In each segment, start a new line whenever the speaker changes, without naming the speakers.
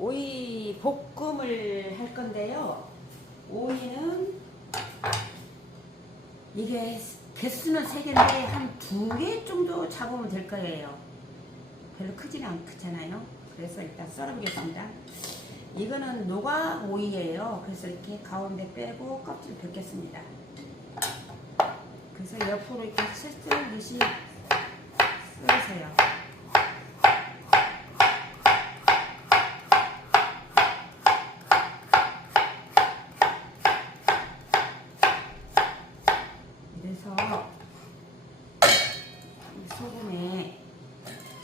오이 볶음을 할 건데요. 오이는 이게 개수는 세 개인데 한두개 정도 잡으면 될 거예요. 별로 크지는 않잖아요. 그래서 일단 썰어보겠습니다. 이거는 노가 오이예요. 그래서 이렇게 가운데 빼고 껍질 벗겠습니다. 그래서 옆으로 이렇게 쓸듯이 썰으세요. 그래서 이 소금에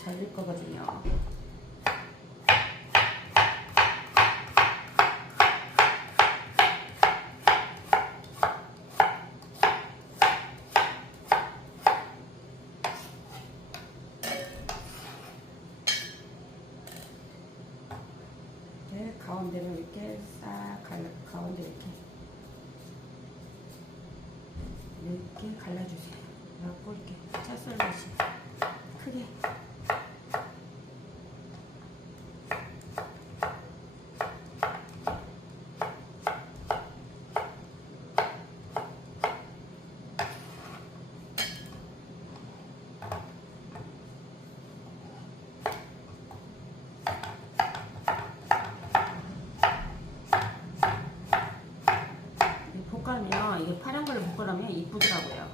절일 거거든요. 이렇게 가운데로 이렇게 싹 갈라, 가운데 이렇게 이렇게 갈라주세요. 그래갖고 이렇게 찹쌀맛이 크게 이 볶으면 이게 파란 걸로 볶으면 이쁘더라고요.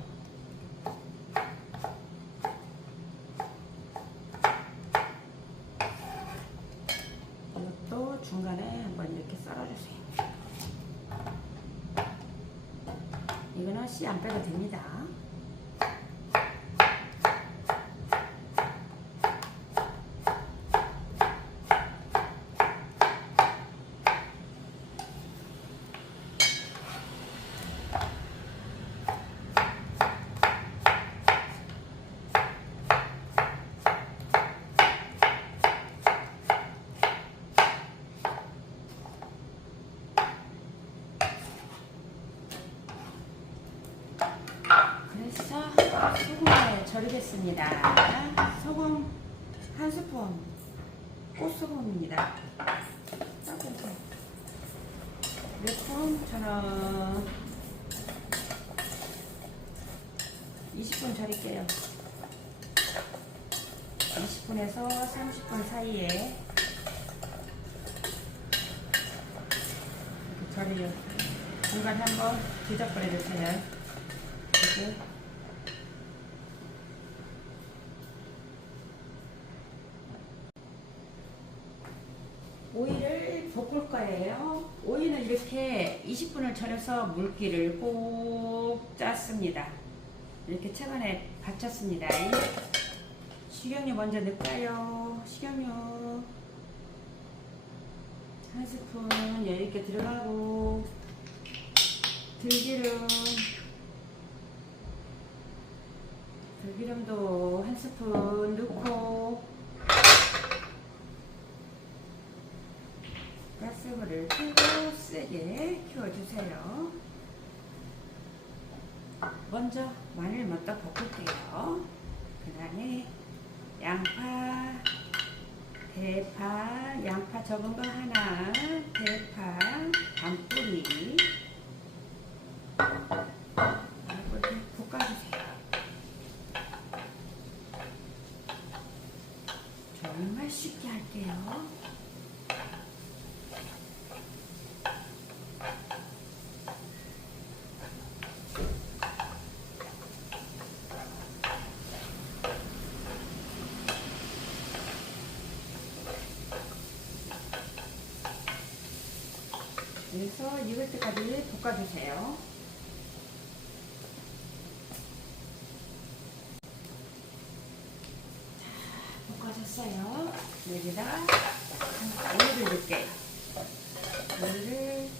이것도 중간에 한번 이렇게 썰어주세요. 이거는 씨 안 빼도 됩니다. 그래서 절이겠습니다. 소금 한 스푼, 꽃소금입니다. 몇 분? 저는 20분 절일게요. 20분에서 30분 사이에 절이요. 중간에 한번 뒤적거려 주세요. 이렇게 오이를 볶을 거예요. 오이는 이렇게 20분을 절여서 물기를 꼭 짰습니다. 이렇게 체간에 받쳤습니다. 식용유 먼저 넣을까요? 식용유 한 스푼 여유있게 들어가고 들기름 들기름도 한 스푼 넣고 가스불을 켜고 세게 키워주세요. 먼저 마늘 먼저 볶을게요. 그 다음에 양파, 대파, 양파 적은 거 하나, 대파, 반뿌리 이렇게 볶아주세요. 정말 쉽게 할게요. 그래서 익을 때까지 볶아주세요. 자, 볶아졌어요. 여기다가 우유를 넣을게요. 우유를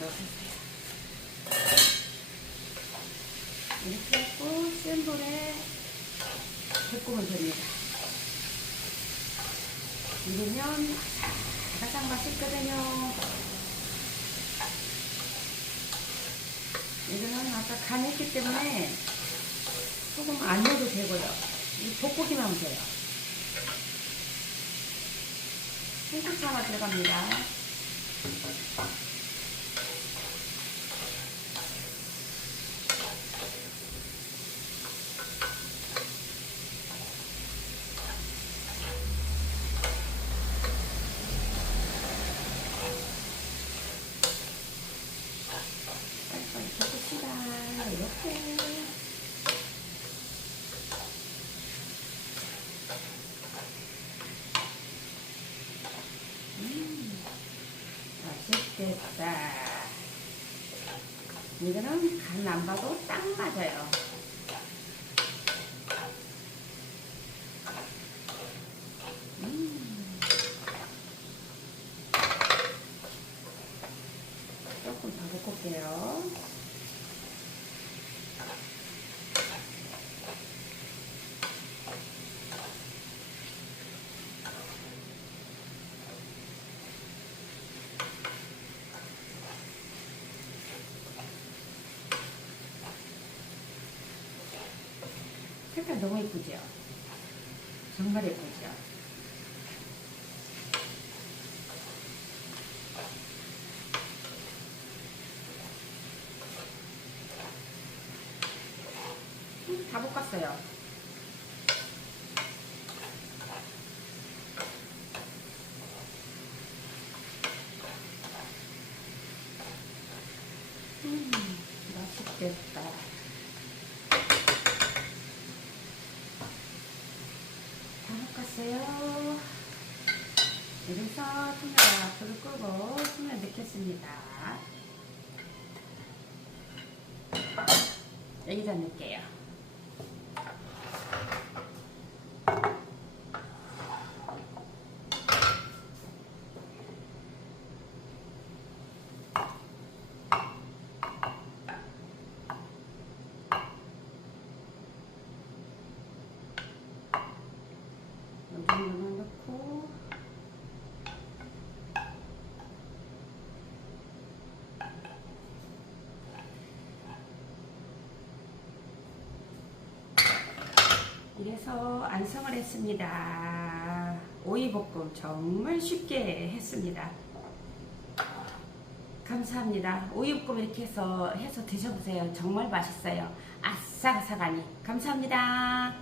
넣어주세요. 이렇게 하고 센 불에 볶으면 됩니다. 이러면 가장 맛있거든요. 이거는 아까 간했기 때문에 소금 안 넣어도 되고요. 이 볶기만 하면 돼요. 홍고추가 들어갑니다. 이렇게 봅시다. 이렇게. 음, 맛있겠다. 이거는 간 안 봐도 딱 맞아요. 음. 조금 더 볶을게요. 색깔 너무 예쁘죠? 정말 예쁘죠? 음, 다 볶았어요. 음, 맛있겠다. 다 볶았어요. 이래서 끄고 투명 넣겠습니다. 여기다 넣을게요. 이 정도만 넣고 이래서 완성을 했습니다. 오이볶음 정말 쉽게 했습니다. 감사합니다. 오이볶음 이렇게 해서 해서 드셔보세요. 정말 맛있어요. 아삭아삭하니 감사합니다.